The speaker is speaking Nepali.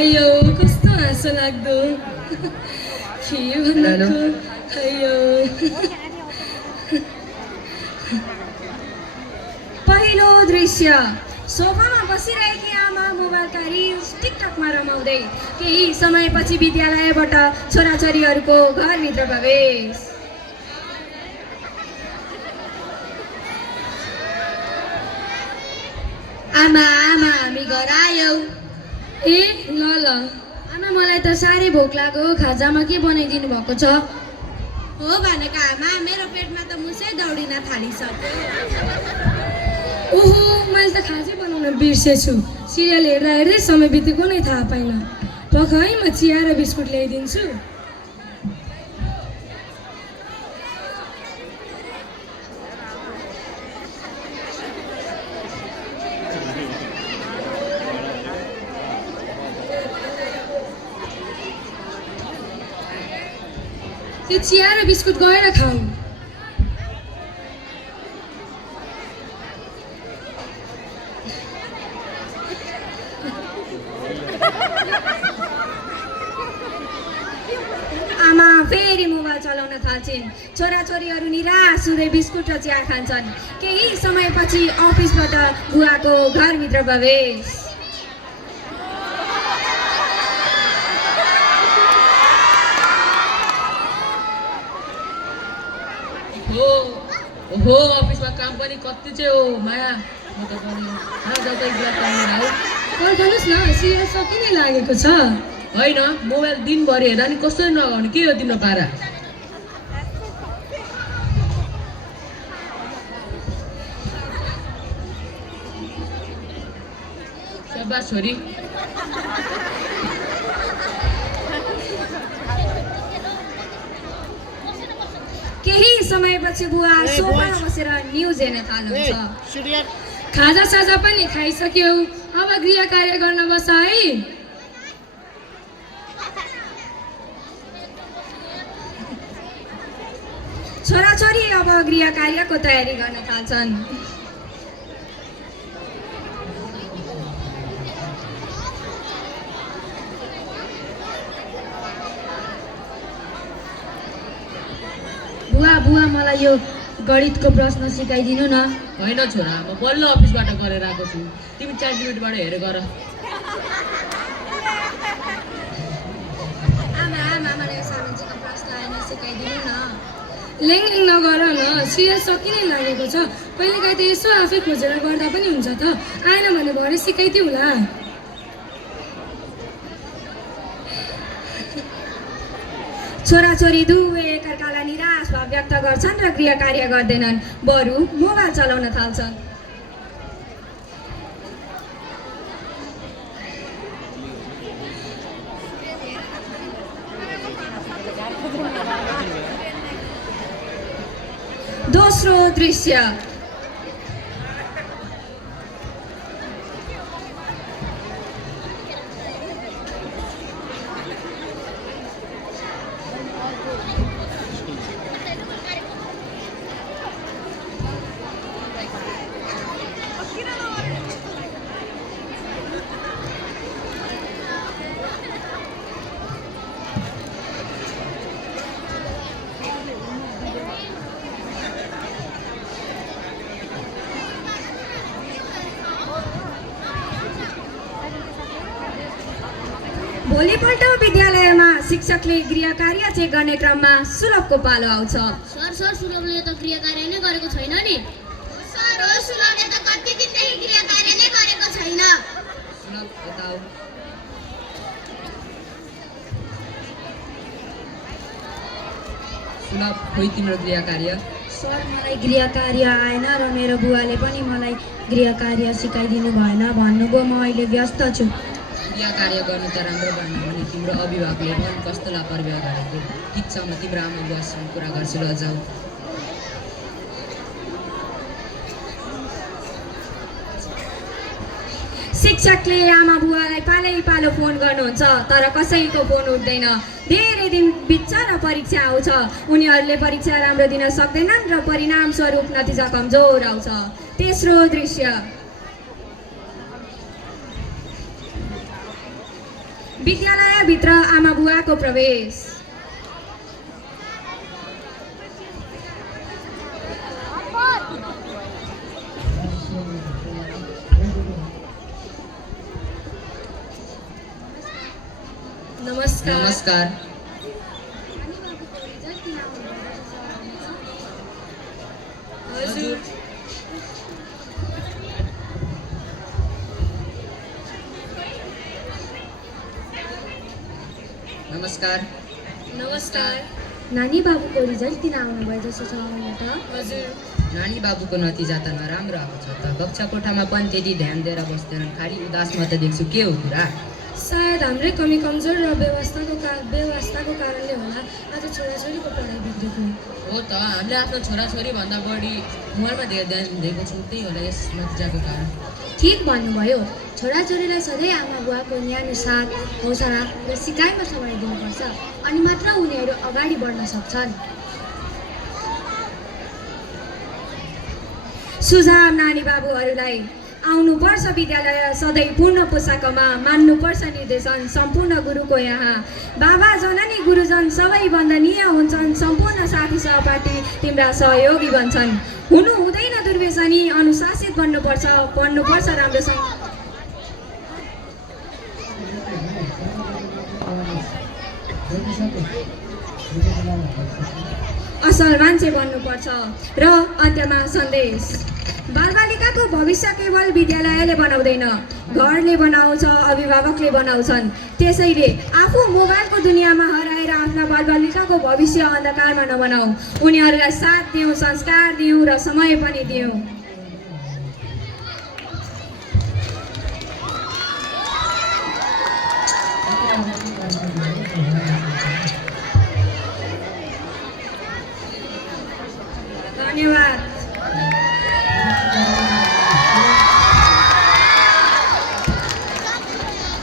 अयो कस्तो हाँसो लाग्दो के भन्नुको अयो पहिलो दृश्य सोफामा बसिरहेकी आमा मोबाइलका रिल्स टिकटकमा रमाउँदै केही समयपछि विद्यालयबाट छोराछोरीहरूको घरभित्र प्रवेश आमा आमा हामी घर आयौ ए ल ल आमा मलाई त साह्रै भोक लाग्यो खाजामा के बनाइदिनु भएको छ हो भनेका आमा मेरो पेटमा त मुसै दौडिन थालिसक्यो ओहो मैले त खाजै बनाउन बिर्सेछु सिरियल हेर्दा हेर्दै समय बितेको नै थाहा पाइनँ पख है म चिया र बिस्कुट ल्याइदिन्छु त्यो चिया र बिस्कुट गएर खाऊ आमा फेरि मोबाइल चलाउन थाल्छिन् छोराछोरीहरू निराश हुँदै बिस्कुट र चिया खान्छन् केही समयपछि अफिसबाट बुवाको घरभित्र प्रवेश हो अफिसमा काम पनि कति चाहिँ हो माया म त पर्खनुहोस् न सिरियल सकिनै लागेको छ होइन मोबाइल दिनभरि हेर्दा नि कसरी नगाउने के हो तिम्रो पारा शाबास छोरी केही समयपछि बुवा सोफामा बसेर न्युज हेर्न थाल्नुहुन्छ खाजा साजा पनि खाइसक्यौ अब गृह कार्य गर्न बस है छोराछोरी अब गृह कार्यको तयारी गर्न थाल्छन् बुवा बुवा मलाई यो गणितको प्रश्न सिकाइदिनु न होइन छोरा म बल्ल अफिसबाट गरेर आएको छु तिमी 4 मिनेटबाट हेरे गर आमा आमा मलाई सानोजीको प्रश्न आएन सिकाइदिनु न ल्याङ नगर न सिरियल सकिनै लागेको छ कहिलेकाहीँ त यसो आफै खोजेर गर्दा पनि हुन्छ त आएन भने भरे सिकाइदिउँ होला छोराछोरी दुवै एकअर्कालाई निराश भाव व्यक्त गर्छन् र गृह कार्य गर्दैनन् बरु मोबाइल चलाउन थाल्छन् दोस्रो दृश्य भोलिपल्ट विद्यालयमा शिक्षकले गृह कार्य चेक गर्ने क्रममा सुलभको पालो आउँछ सर सुलभले त गृह कार्य नै गरेको छैन नि सर हो सुलभले त कति दिनदेखि गृह कार्य नै गरेको छैन सुलभ बताऊ सुलभ खोइ तिम्रो गृह कार्य सर मलाई गृह कार्य आएन र मेरो बुवाले पनि मलाई गृह कार्य सिकाइदिनु भएन भन्नुभयो म अहिले व्यस्त छु गृह कार्य गर्नु त राम्रो भएन भने तिम्रो अभिभावकले मन कस्तो लापरवाही गरेको ठिक छ म तिम्रो आमा बुवासँग कुरा गर्छु ल जाऊ शिक्षकले आमा बुवालाई पालो फोन गर्नुहुन्छ तर कसैको फोन उठ्दैन धेरै दिन बित्छ र परीक्षा आउँछ उनीहरूले परीक्षा राम्रो दिन सक्दैनन् र परिणाम स्वरूप नतिजा कमजोर आउँछ तेस्रो दृश्य विद्यालयभित्र आमा बुवाको प्रवेश। नमस्कार। नमस्कार। हजुर। नमस्कार। नमस्कार। नानी बाबुको रिजल्ट किन आउनुभयो जस्तो छ त? हजुर। नानी बाबुको नतिजा त नराम्रो आएको छ त। कक्षा कोठामा पनि त्यति ध्यान दिएर बस्दैनन्, खालि उदास मात्र देख्छु। के हो कुरा? सायद हाम्रै कमी कमजोर र व्यवस्थाको कारणले होला आज छोराछोरीको पढाइ बिग्रेको। हो त, हामीले आफ्नो छोराछोरीभन्दा बढी मोबाइलमा धेरै ध्यान दिएको छौँ, त्यही होला यस नतिजाको कारण। ठिक भन्नुभयो। छोराछोरीलाई सधैँ आमा बुवाको न्यानो साथ, हौसला र सिकाइमा समय दिनुपर्छ, अनि मात्र उनीहरू अगाडि बढ्न सक्छन्। सुझाव नानी बाबुहरूलाई, आउनुपर्छ विद्यालय सधैँ पूर्ण पोसाकमा, मान्नुपर्छ निर्देशन सम्पूर्ण गुरुको यहाँ। बाबा जननी गुरुजन सबै वन्दनीय हुन्छन्, सम्पूर्ण साथी सहपाठी तिम्रा सहयोगी बन्छन्। हुनु हुँदैन दुर्व्यसनी, अनुशासित बन्नुपर्छ, पढ्नुपर्छ राम्रोसँग। असल मान्छे बन्नुपर्छ। र अन्त्यमा सन्देश, बालबालिकाको भविष्य केवल विद्यालयले बनाउँदैन, घरले बनाउँछ, अभिभावकले बनाउँछन्। त्यसैले आफू मोबाइलको दुनियाँमा हराएर आफ्ना बालबालिकाको भविष्य अन्धकारमा नबनाऊ। उनीहरूलाई साथ दिउँ, संस्कार दिउँ र समय पनि दिउँ। धन्यवाद।